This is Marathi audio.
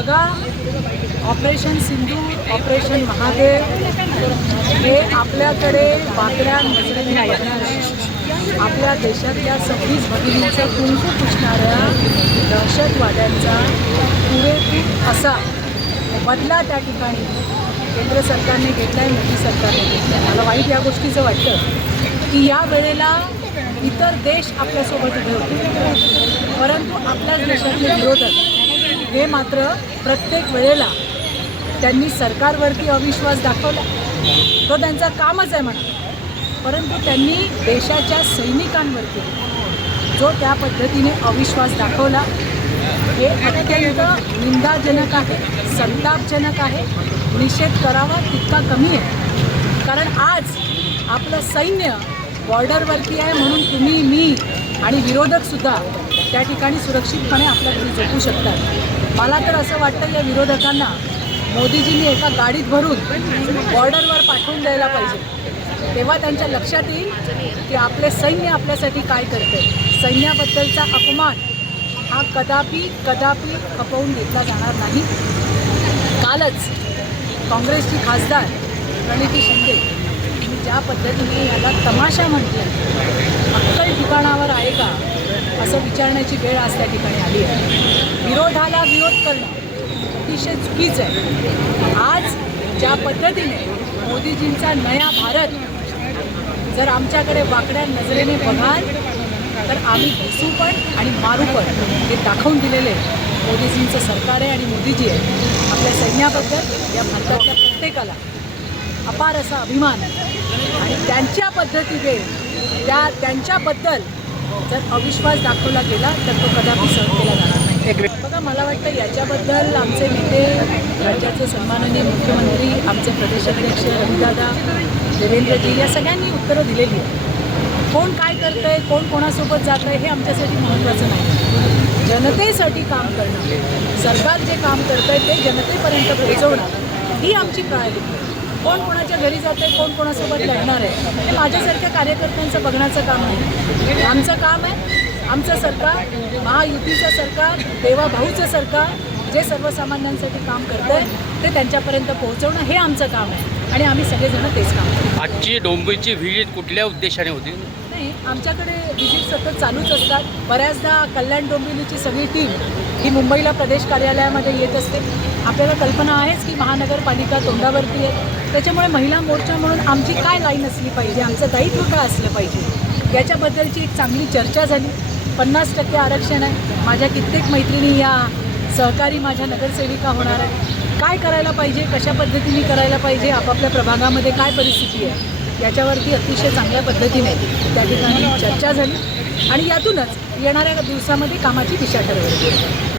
बघा ऑपरेशन सिंधू ऑपरेशन महादेव हे आपल्याकडे वाकड्या नजरेने बघणाऱ्या आपल्या देशातल्या सव्वीस भगिनींचा कुंकू पुसणाऱ्या दहशतवाद्यांचा पुरेपूर असा बदला त्या ठिकाणी. केंद्र सरकारने घेतला आहे मोदी सरकारने घेतला मला वाईट या गोष्टीचं वाटतं की या वेळेला इतर देश आपल्यासोबत उभे होते. परंतु आपल्याच देशातले विरोधक हे मात्र प्रत्येक वेळेला त्यांनी सरकारवरती अविश्वास दाखवला. तो त्यांचा कामच आहे म्हणा. परंतु त्यांनी देशाच्या सैनिकांवरती जो त्या पद्धतीने अविश्वास दाखवला हे अत्यंत निंदाजनक आहे संतापजनक आहे. निषेध करावा तितका कमी आहे. कारण आज आपलं सैन्य बॉर्डरवरती आहे म्हणून तुम्ही मी आणि विरोधकसुद्धा त्या ठिकाणी सुरक्षितपणे आपल्या घरी झोपू शकतात मला तर असं वाटतं या विरोधकांना मोदीजींनी एका गाडीत भरून बॉर्डरवर पाठवून द्यायला पाहिजे. तेव्हा त्यांच्या लक्षात येईल की आपले सैन्य आपल्यासाठी काय करते. सैन्याबद्दलचा अपमान हा कदापि कदापि खपवून घेतला जाणार नाही. कालच काँग्रेसची खासदार प्रणिती शिंदे यांनी ज्या पद्धतीने याला तमाशा म्हटलं अक्कल ठिकाणावर आहे का? असं विचारण्याची वेळ आज त्या ठिकाणी आली आहे. विरोधाला विरोध करणं अतिशय चुकीचं आहे. आज ज्या पद्धतीने मोदीजींचा नया भारत जर आमच्याकडे वाकड्या नजरेने बघाल तर आम्ही बसू पण आणि मारू पण. हे दाखवून दिलेले मोदीजींचं सरकार आहे आणि मोदीजी आहे आपल्या सैन्याबद्दल या भारतातल्या प्रत्येकाला अपार असा अभिमान आहे. आणि त्यांच्या पद्धतीने त्या त्यांच्याबद्दल जर अविश्वास दाखवला गेला तर तो कदापि सहन केला जाणार नाही. बघा मला वाटतं याच्याबद्दल आमचे नेते राज्याचे सन्माननीय मुख्यमंत्री आमचे प्रदेशाध्यक्ष रविदादा देवेंद्रजी या सगळ्यांनी उत्तरं दिलेली आहेत. कोण काय करतंय कोण कोणासोबत जात आहे हे आमच्यासाठी महत्त्वाचं नाही. जनतेसाठी काम करणं. सरकार जे काम करतंय ते जनतेपर्यंत पोहोचवणं. ही आमची प्रायोरिटी आहे. कोण कोणाच्या घरी जाते कोण कोणासोबत लढणार आहे? हे माझ्यासारख्या कार्यकर्त्यांचं बघण्याचं काम नाही आमचं काम आहे आमचं सरकार महायुतीचं सरकार देवाभाऊचं सरकार जे सर्वसामान्यांसाठी काम करतं आहे ते त्यांच्यापर्यंत पोहोचवणं हे आमचं काम आहे. आणि आम्ही सगळेजण तेच काम करतो आजची डोंबिवलीची व्हिजिट कुठल्या उद्देशाने होती? नाही आमच्याकडे विजिट सतत चालूच असतात. बऱ्याचदा कल्याण डोंबिवलीची सगळी टीम ही मुंबईला प्रदेश कार्यालयामध्ये येत असते. आपल्याला कल्पना आहेच की महानगरपालिका तोंडावरती आहे. त्याच्यामुळे महिला मोर्चा म्हणून आमची काय लाईन असली पाहिजे? आमचं दायित्व काय असलं पाहिजे? याच्याबद्दलची एक चांगली चर्चा झाली. पन्नास टक्के आरक्षण आहे. माझ्या कित्येक मैत्रिणी या सहकारी माझ्या नगरसेविका होणार आहे काय करायला पाहिजे? कशा पद्धतीने करायला पाहिजे? आपापल्या प्रभागामध्ये काय परिस्थिती आहे? याच्यावरती अतिशय चांगल्या पद्धतीने त्या ठिकाणी चर्चा झाली. आणि यातूनच येणाऱ्या दिवसामध्ये कामाची दिशा ठरवली.